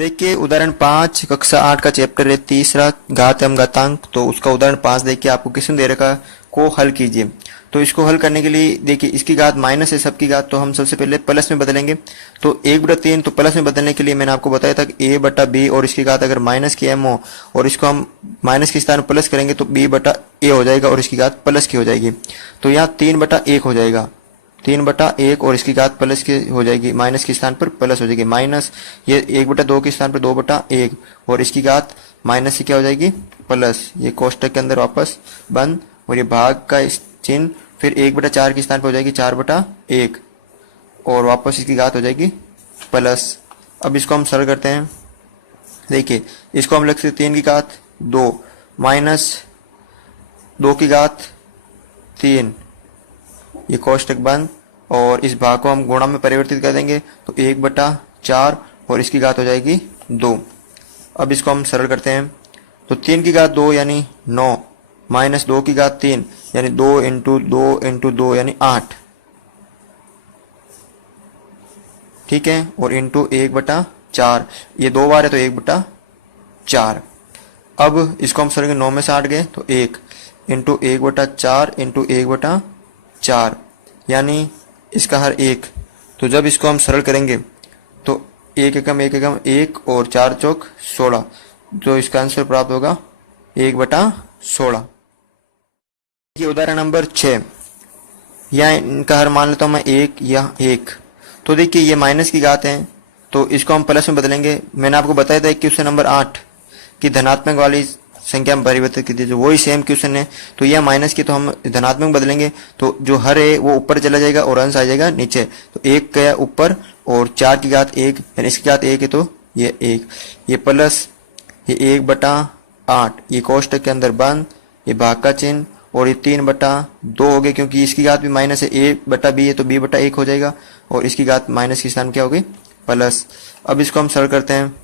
देखिए उदाहरण 5 कक्षा 8 का चैप्टर है तीसरा घात एवं घातांक। तो उसका उदाहरण 5 देखिए आपको किसने दे रखा को हल कीजिए। तो इसको हल करने के लिए देखिए इसकी घात माइनस है सबकी घात, तो हम सबसे पहले प्लस में बदलेंगे। तो 1/3 तो प्लस में बदलने के लिए मैंने आपको बताया था कि a/b और इसकी घात अगर माइनस की m हो और इसको हम माइनस के स्थान में प्लस करेंगे तो b/a हो जाएगा और इसकी घात प्लस की हो जाएगी। तो यहाँ 3/1 हो जाएगा, 3/1 और इसकी घात प्लस की हो जाएगी, माइनस के स्थान पर प्लस हो जाएगी, माइनस ये 1/2 के स्थान पर 2/1 और इसकी घात माइनस से क्या हो जाएगी प्लस। ये कोष्टक के अंदर वापस बंद और ये भाग का चिन्ह, फिर 1/4 के स्थान पर हो जाएगी 4/1 और वापस इसकी घात हो जाएगी प्लस। अब इसको हम सरल करते हैं। देखिए इसको हम लिख सकते 3 की घात 2 माइनस 2 की घात 3, ये कोष्टक बंद और इस भाग को हम गुणा में परिवर्तित कर देंगे तो 1/4 और इसकी घात हो जाएगी 2। अब इसको हम सरल करते हैं तो 3 की घात 2 यानी 9 माइनस 2 की घात 3 यानी 2 इंटू 2 इंटू 2 यानी 8, ठीक है, और इंटू 1/4, ये 2 बार है तो 1/4। अब इसको हम सरल 9 में से 8 गए तो 1 इंटू 1/4 इंटू 1/4 यानी इसका हर 1। तो जब इसको हम सरल करेंगे तो 1 एकम 1 एकम 1 और 4 चौक 16, जो इसका आंसर प्राप्त होगा 1/16। ये उदाहरण नंबर 6, या इनका हर मान लेता हूं मैं 1 या 1। तो देखिए ये माइनस की घात है तो इसको हम प्लस में बदलेंगे। मैंने आपको बताया था क्वेश्चन नंबर 8 की धनात्मक वाली संख्या में परिवर्तित कीजिए, जो वही सेम क्वेश्चन है। तो यह माइनस की तो हम धनात्मक बदलेंगे तो जो हर है वो ऊपर चला जाएगा और अंश आ जाएगा नीचे। तो 1 गया ऊपर और 4 की घात 1 यानी इसकी घात 1 है तो ये 1, ये प्लस ये 1/8, ये कोष्टक के अंदर बंद, ये भाग का चिन्ह और ये 3/2 हो गए क्योंकि इसकी घात भी माइनस है, a/b है तो b/1 हो जाएगा और इसकी घात माइनस के स्थान क्या हो गई प्लस। अब इसको हम सरल करते हैं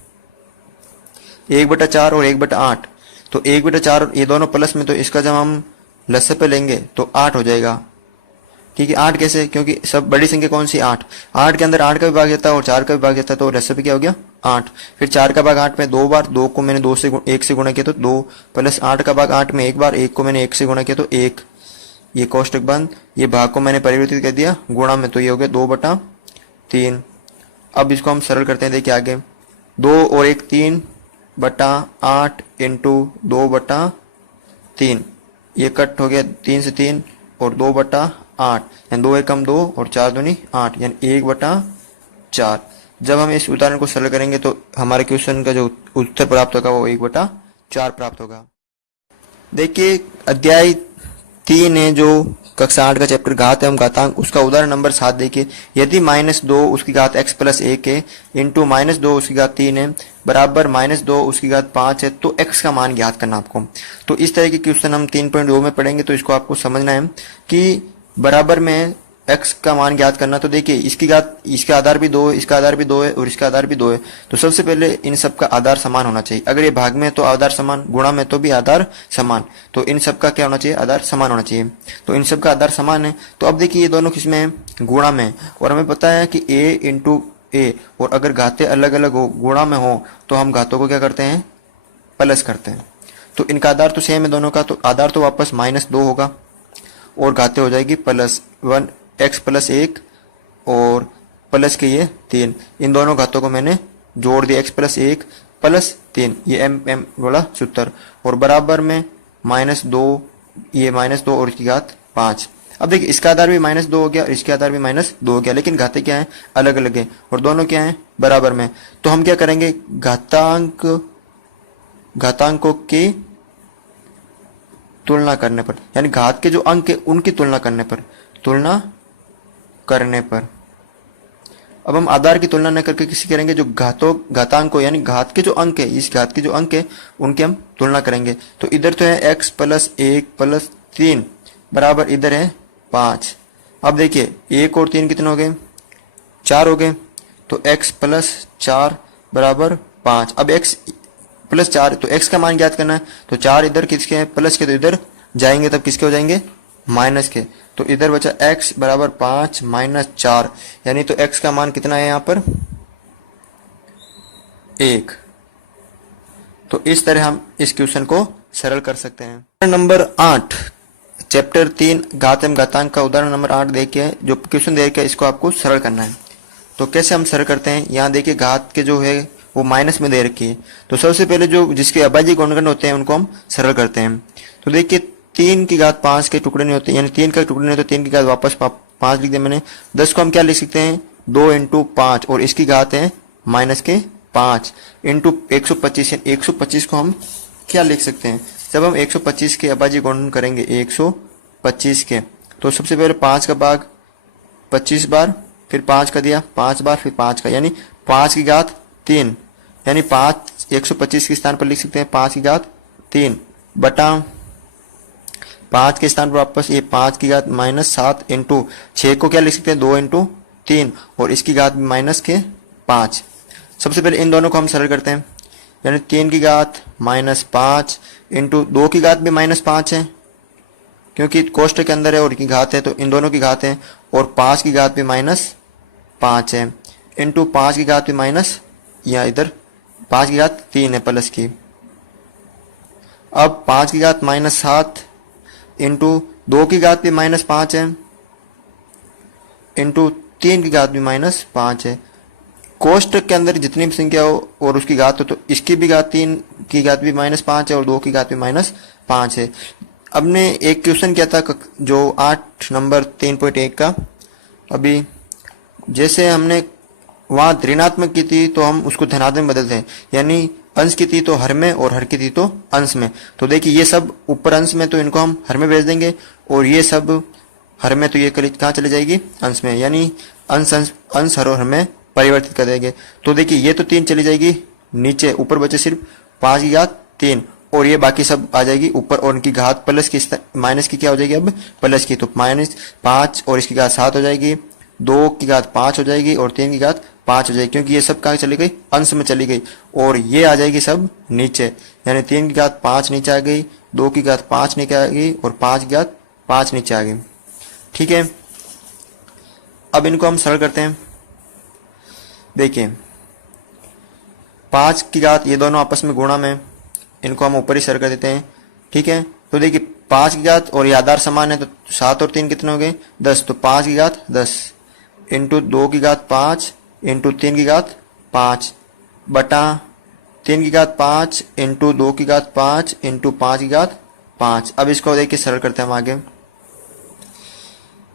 1/4 और 1/8। तो 1/4 ये दोनों प्लस में, तो इसका जब हम लसाअ पे लेंगे तो 8 हो जाएगा, ठीक है। 8 कैसे, क्योंकि सब बड़ी संख्या कौन सी 8 के अंदर 8 का भी भाग जाता है और 4 का भी भाग जाता है, तो लसाअ पे क्या हो गया 8। फिर 4 का भाग 8 में 2 बार, 2 को मैंने 1 से गुणा किया तो 2, प्लस 8 का भाग 8 में 1 बार, 1 को मैंने 1 से गुणा किया तो 1, ये कोष्टक बंद, ये भाग को मैंने परिवर्तित कर दिया गुणा में तो ये हो गया 2/3। अब इसको हम सरल करते हैं। देखिए आगे 2 और 1 3/8 इंटू 2/3, ये कट हो गया 3 से 3 और 2/8 यानी 2 एकम 2 और 4 दूनी 8 यानी 1/4। जब हम इस उदाहरण को सरल करेंगे तो हमारे क्वेश्चन का जो उत्तर प्राप्त होगा वो 1/4 प्राप्त होगा। देखिए अध्याय 3 है जो कक्षा 8 का चैप्टर घात एवं घातांक, उसका उदाहरण नंबर 7 देखिए। यदि -2 उसकी घात x + 1 है इंटू -2 उसकी घात 3 है बराबर -2 उसकी घात 5 है तो x का मान ज्ञात करना आपको। तो इस तरह के क्वेश्चन हम 3.2 में पढ़ेंगे तो इसको आपको समझना है कि बराबर में x का मान ज्ञात करना। तो देखिए इसकी घात, इसका आधार भी 2 है, इसका आधार भी 2 है और इसका आधार भी 2 है। तो सबसे पहले इन सब का आधार समान होना चाहिए। अगर ये भाग में तो आधार समान, गुणा में तो भी आधार समान, तो इन सब का क्या होना चाहिए आधार समान होना चाहिए। तो इन सब का आधार समान है। तो अब देखिए ये दोनों किसमें है गुणा में, और हमें पता है कि a इंटू a, और अगर घाते अलग अलग हो गुणा में हो तो हम घातों को क्या करते हैं प्लस करते हैं। तो इनका आधार तो सेम है दोनों का, तो आधार तो वापस -2 होगा और घाते हो जाएगी प्लस 1 x + 1 और प्लस के ये 3, इन दोनों घातों को मैंने जोड़ दिया x + 1 + 3, ये m वाला सूत्र, और बराबर में -2, ये -2 और इसकी घात 5। अब देखिए इसका आधार भी -2 हो गया और इसका आधार भी -2 हो गया, लेकिन घाते क्या है अलग अलग है और दोनों क्या है बराबर में। तो हम क्या करेंगे घातांकों की तुलना करने पर, यानी घात के जो अंक है उनकी तुलना करने पर अब हम आधार की तुलना न करके किसी करेंगे जो घातांक को, यानी घात के जो अंक है, इस घात के जो अंक है उनकी हम तुलना करेंगे। तो इधर तो है x + 1 + 3 बराबर इधर है 5। अब देखिए 1 और 3 कितने हो गए 4 हो गए, तो x + 4 बराबर 5। अब x + 4 तो x का मान ज्ञात करना है, तो 4 इधर किसके हैं प्लस के, तो इधर जाएंगे तब किसके हो जाएंगे माइनस के। तो इधर बचा x बराबर 5 - 4, यानी तो x का मान कितना है यहाँ पर 1। तो इस तरह हम इस क्वेश्चन को सरल कर सकते हैं। उदाहरण नंबर 8, चैप्टर 3 घात एवं घातांक का उदाहरण नंबर 8 देखिए, जो क्वेश्चन देखिए इसको आपको सरल करना है। तो कैसे हम सरल करते हैं, यहाँ देखिए घात के जो है वो माइनस में दे रखी है। तो सबसे पहले जो जिसके अभाज्य गुणनखंड होते हैं उनको हम सरल करते हैं। तो देखिए 3 की घात 5 के टुकड़े नहीं होते, यानी 3 का टुकड़े नहीं होते, 3 की घात वापस 5 लिख दिया मैंने। 10 को हम क्या लिख सकते हैं, 2 इंटू 5 और इसकी घात है माइनस के 5 इंटू 125। 125 को हम क्या लिख सकते हैं, जब हम 125 के अभाज्य गुणन करेंगे 125 के, तो सबसे पहले 5 का भाग 25 बार, फिर 5 का दिया 5 बार, फिर 5 का, यानी 5 की घात 3, यानी 5 125 के स्थान पर लिख सकते हैं 5 की घात 3 बटा 5 के स्थान पर वापस ये 5 की घात माइनस 7 इंटू 6 को क्या लिख सकते हैं 2 इंटू 3 और इसकी घात माइनस के 5। सबसे पहले इन दोनों को हम सरल करते हैं, यानी 3 की घात माइनस 5 इंटू 2 की घात भी माइनस 5 है क्योंकि कोष्ठक के अंदर है और की घात है, तो इन दोनों की घात है, और 5 की घात भी माइनस 5 है इंटू 5 की घात भी माइनस, या इधर 5 की घात 3 है प्लस की। अब 5 की घात माइनस 7 इंटू 2 की घात भी माइनस 5 है इंटू 3 की घात भी माइनस 5 है। कोष्ठक के अंदर जितनी भी संख्या हो और उसकी घात हो, तो इसकी भी घात 3 की घात भी माइनस 5 है और 2 की घात भी माइनस 5 है। हमने एक क्वेश्चन किया था जो 8 नंबर 3.1 का, अभी जैसे हमने वहां ऋणात्मक की थी तो हम उसको धनात्मक में बदलते हैं, यानी अंश की थी तो हर में और हर की थी तो अंश में। तो देखिए ये सब ऊपर अंश में, तो इनको हम हर में भेज देंगे, और ये सब हर में, तो ये कहाँ चली जाएगी अंश में, यानी अंश हर और हर में परिवर्तित कर देंगे। तो देखिए ये तो 3 चली जाएगी नीचे, ऊपर बचे सिर्फ 5 की घात 3 और ये बाकी सब आ जाएगी ऊपर, और उनकी घात प्लस की माइनस की क्या हो जाएगी अब प्लस की, तो माइनस 5 और इसकी घात 7 हो जाएगी, 2 की घात 5 हो जाएगी और 3 की घात 5 हो जाएगी, क्योंकि ये सब कहाँ चली गई अंश में चली गई, और ये आ जाएगी सब नीचे, यानी 3 की घात 5 नीचे आ गई, 2 की घात 5 नीचे आ गई और 5 की घात 5 नीचे आ गई। ठीक है, अब इनको हम सरल करते हैं। देखिए 5 की घात ये दोनों आपस में गुणा में, इनको हम ऊपर ही सरल कर देते हैं। ठीक है, तो देखिए 5 की घात और ये आधार समान है, तो 7 और 3 कितने हो गए 10, तो 5 की घात 10 इंटू 2 की घात 5 इंटू 3 की घात 5 बटा 3 की घात 5 इंटू 2 की घात 5 इंटू 5 की घात 5। अब इसको देखिए सरल करते हैं हम आगे।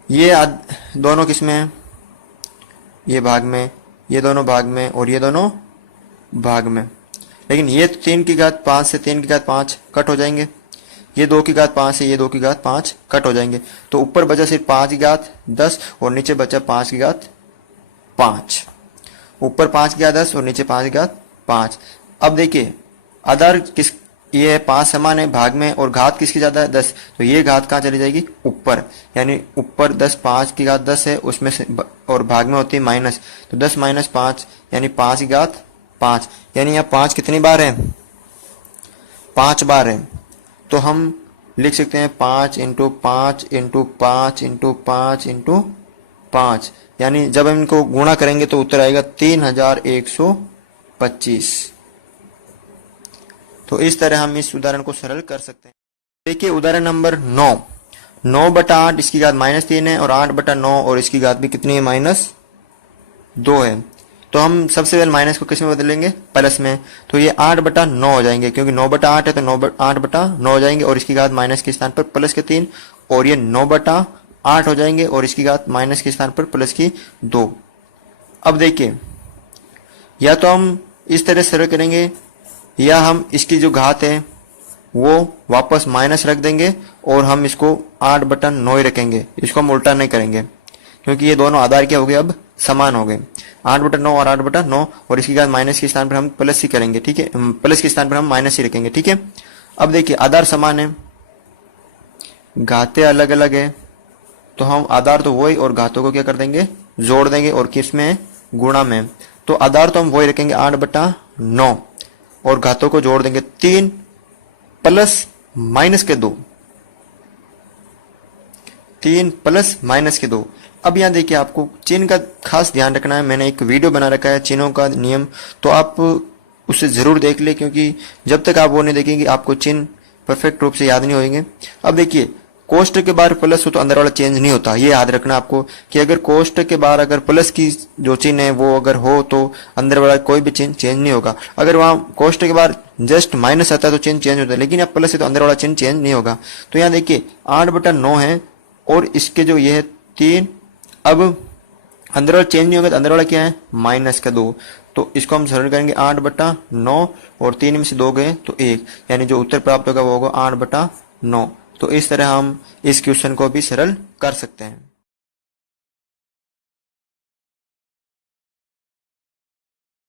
ये दोनों किसमें है, ये भाग में, ये दोनों भाग में और ये दोनों भाग में, लेकिन ये 3 की घात 5 से 3 की घात 5 कट हो जाएंगे, ये 2 की घात 5 से ये 2 की घात 5 कट हो जाएंगे, तो ऊपर बचा सिर्फ 5 की घात 10 और नीचे बचा 5 की घात 5, ऊपर 5 की घात 10 और नीचे 5 की घात 5। अब देखिए आधार किस, ये 5 समान है भाग में और घात किसकी ज्यादा है 10, तो ये घात कहाँ चली जाएगी ऊपर, यानी ऊपर 10 5 की घात 10 है उसमें से, और भाग में होती है माइनस, तो 10 माइनस 5 यानी 5 की घात 5, यानी यहाँ 5 कितनी बार है 5 बार है, तो हम लिख सकते हैं 5 इंटू 5 इंटू 5 इंटू 5 इंटू 5, यानी जब हम इनको गुणा करेंगे तो उत्तर आएगा 3125। तो इस तरह हम इस उदाहरण को सरल कर सकते हैं। देखिए उदाहरण नंबर 9, 9 बटा 8 इसकी घात -3 है और 8 बटा 9 और इसकी घात भी कितनी है -2 है। तो हम सबसे पहले माइनस को किस में बदलेंगे प्लस में, तो ये 8 बटा 9 हो जाएंगे, क्योंकि 9 बटा 8 है तो 8 बटा 9 हो जाएंगे और इसकी घात माइनस के स्थान पर प्लस के 3, और ये 9 बटा 8 हो जाएंगे और इसकी घात माइनस के स्थान पर प्लस की 2। अब देखिए या तो हम इस तरह सरल करेंगे या हम इसकी जो घात है वो वापस माइनस रख देंगे और हम इसको 8 बटा 9 ही रखेंगे, इसको हम उल्टा नहीं करेंगे, क्योंकि ये दोनों आधार क्या हो गए अब समान हो गए, 8 बटा 9 और 8 बटा 9, और इसकी घात माइनस के स्थान पर हम प्लस ही करेंगे। ठीक है, प्लस के स्थान पर हम माइनस ही रखेंगे। ठीक है, अब देखिए आधार समान है, घातें अलग अलग है, तो हम आधार तो वही और घातों को क्या कर देंगे जोड़ देंगे, और किस में गुणा में, तो आधार तो हम वही रखेंगे 8 बटा 9 और घातों को जोड़ देंगे 3 प्लस माइनस के 2, 3 प्लस माइनस के 2। अब यहाँ देखिए आपको चिन्ह का खास ध्यान रखना है, मैंने एक वीडियो बना रखा है चिन्हों का नियम, तो आप उसे जरूर देख ले, क्योंकि जब तक आप वो नहीं देखेंगे आपको चिन्ह परफेक्ट रूप से याद नहीं होंगे। अब देखिए, कोष्टक के बाहर प्लस हो तो अंदर वाला चेंज नहीं होता, ये याद रखना आपको कि अगर कोष्टक के बाहर अगर प्लस की जो चिन्ह है वो अगर हो तो अंदर वाला कोई भी चिन्ह चेंज नहीं होगा। अगर वहां कोष्टक के बाहर जस्ट माइनस आता है तो चिन्ह चेंज होता है, लेकिन अब प्लस है तो अंदर वाला चिन्ह चेंज नहीं होगा। तो यहाँ देखिए 8/9 है और इसके जो ये है 3, अब अंदर वाला चेंज नहीं होगा तो अंदर वाला क्या है -2, तो इसको हम सरल करेंगे 8/9 और 3 में से 2 गए तो 1, यानी जो उत्तर प्राप्त होगा वो होगा 8/9। तो इस तरह हम इस क्वेश्चन को भी सरल कर सकते हैं।